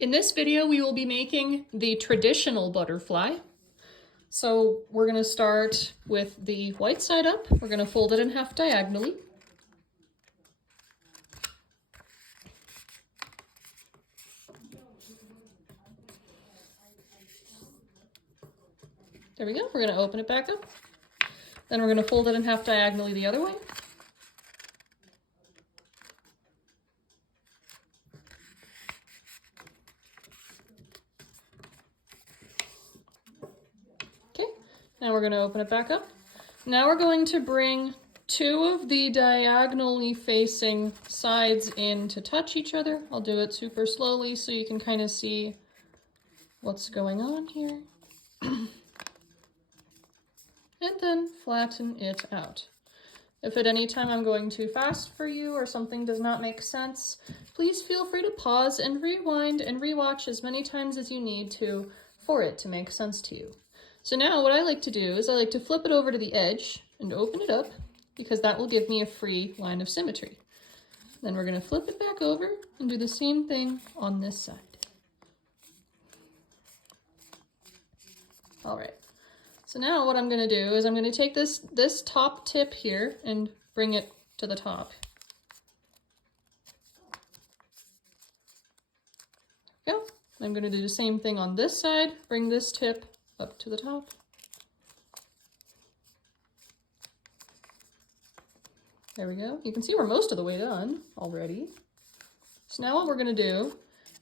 In this video, we will be making the traditional butterfly. So we're going to start with the white side up. We're going to fold it in half diagonally. There we go. We're going to open it back up. Then we're going to fold it in half diagonally the other way. Now we're going to open it back up. Now we're going to bring two of the diagonally facing sides in to touch each other. I'll do it super slowly so you can kind of see what's going on here. And then flatten it out. If at any time I'm going too fast for you or something does not make sense, please feel free to pause and rewind and rewatch as many times as you need to for it to make sense to you. So now what I like to do is I like to flip it over to the edge and open it up because that will give me a free line of symmetry. Then we're going to flip it back over and do the same thing on this side. All right. So now what I'm going to do is I'm going to take this top tip here and bring it to the top. There we go. I'm going to do the same thing on this side, bring this tip up to the top. There we go. You can see we're most of the way done already. So now what we're going to do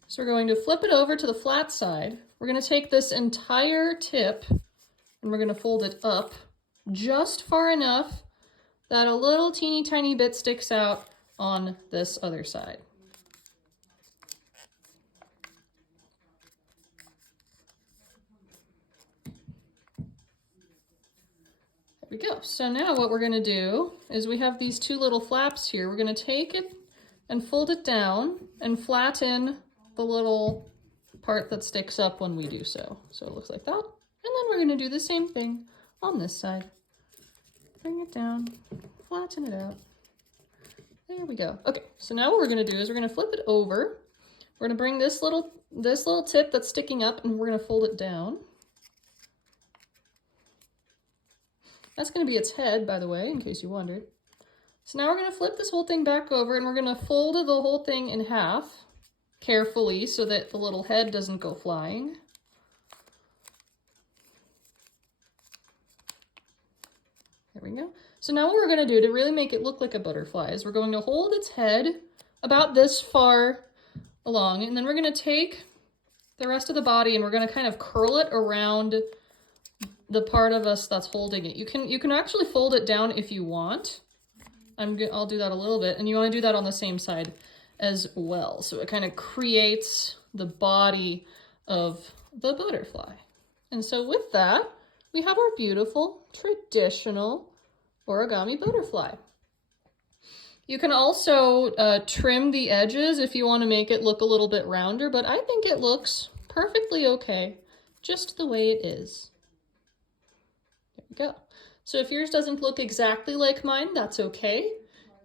is we're going to flip it over to the flat side. We're going to take this entire tip and we're going to fold it up just far enough that a little teeny tiny bit sticks out on this other side. There we go. So now what we're going to do is we have these two little flaps here. We're going to take it and fold it down and flatten the little part that sticks up when we do so. So it looks like that. And then we're going to do the same thing on this side. Bring it down, flatten it out. There we go. Okay, so now what we're going to do is we're going to flip it over. We're going to bring this little tip that's sticking up and we're going to fold it down. That's going to be its head, by the way, in case you wondered. So now we're going to flip this whole thing back over and we're going to fold the whole thing in half carefully so that the little head doesn't go flying. There we go. So now what we're going to do to really make it look like a butterfly is we're going to hold its head about this far along, and then we're going to take the rest of the body and we're going to kind of curl it around the part of us that's holding it. You can actually fold it down if you want. I'll do that a little bit, and you want to do that on the same side as well. So it kind of creates the body of the butterfly. And so with that, we have our beautiful traditional origami butterfly. You can also trim the edges if you want to make it look a little bit rounder, but I think it looks perfectly okay just the way it is. Go. So if yours doesn't look exactly like mine, that's okay.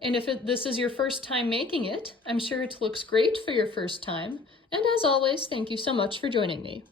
And if this is your first time making it, I'm sure it looks great for your first time. And as always, thank you so much for joining me.